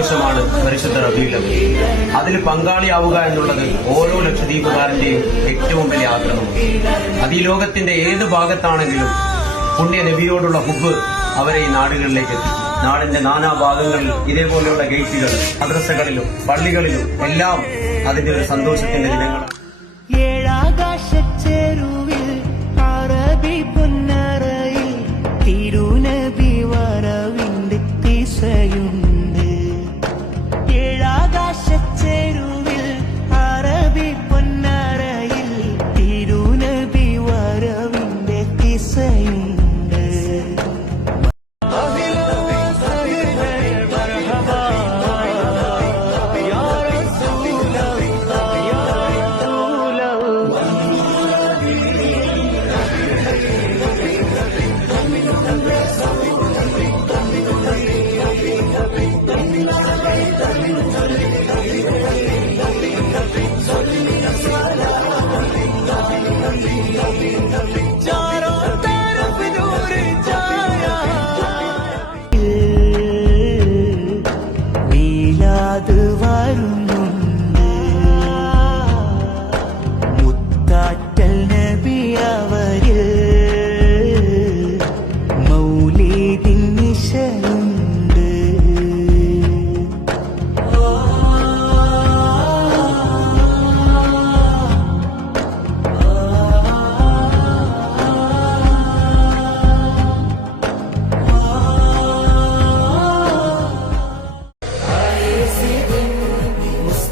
ആഘോഷമാണ് പരിശുദ്ധ റബിയുടെ അതിൽ പങ്കാളിയാവുക എന്നുള്ളത് ഓരോ ലക്ഷദ്വീപുകാരന്റെയും ഏറ്റവും വലിയ ആഗ്രഹമാണ്. അത് ഈ ലോകത്തിന്റെ ഏത് ഭാഗത്താണെങ്കിലും പുണ്യ നബിയോടുള്ള ഹുബ് അവരെ ഈ നാടുകളിലേക്ക് എത്തിക്കും നാടിന്റെ നാനാ ഭാഗങ്ങളിൽ ഇതേപോലെയുള്ള ഗേറ്റുകൾ മദ്രസകളിലും പള്ളികളിലും എല്ലാം അതിന്റെ ഒരു സന്തോഷത്തിന്റെ ദിനങ്ങളാണ്.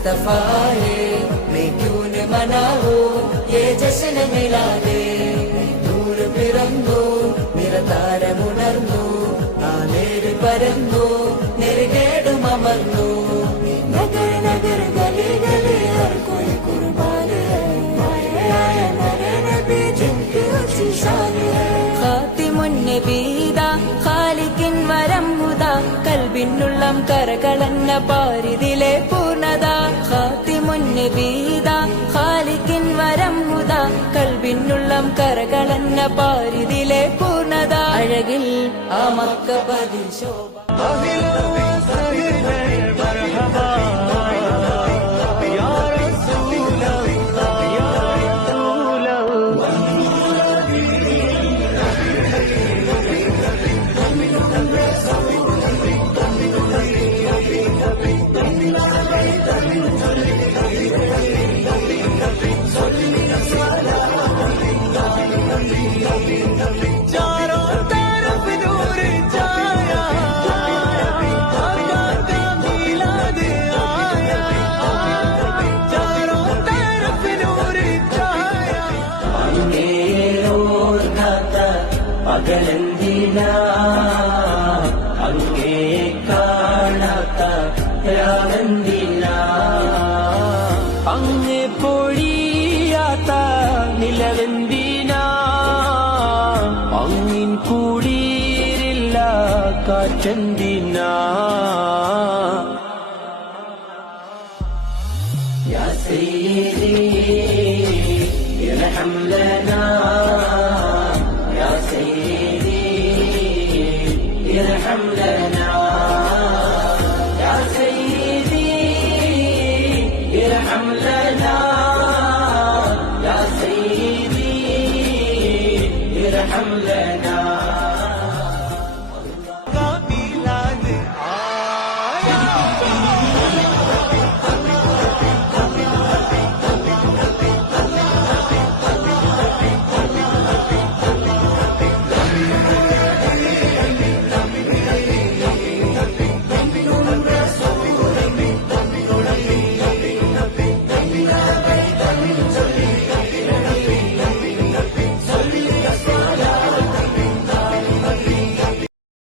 मुस्तफा है मैं क्यों न मनाऊं ये जश्न मिलाने നൂറ് പിറന്നു നിറതാരമുണർന്നു ആ നേര് പരന്നു നെരുകേടും അമർന്നു നഗര നഗര ഗലി ഗലി ഹർ കോയി കുർബാൻ ഹൈ ആയ നരെ നബി ജിൻകി ഉച്ചി ഷാൻ ഹൈ ഖാത്തിമുൻ നബീദ കൽബിനുള്ളം കരകളന്ന പാരിതിലെ പൂർണത. ഖാത്തിമുൻ നബീദ ഖാലിക്കിൻ വരം മുത. കൽബിനുള്ളം കരകളന്ന പാരിതിലെ പൂർണത. അഴകിൽ ആ മക്ക പതിൽ പകലെന്തിന അങ്ങേ കാണാത്ത രാവെന്തിന അങ്ങേ പൊഴിയാത്ത നിലവെന്തിന അങ്ങിൻ കൂടിയില്ല കാറ്റെന്തിനാ يا سيدي ارحم لنا يا سيدي ارحم لنا يا سيدي ارحم لنا يا سيدي ارحم لنا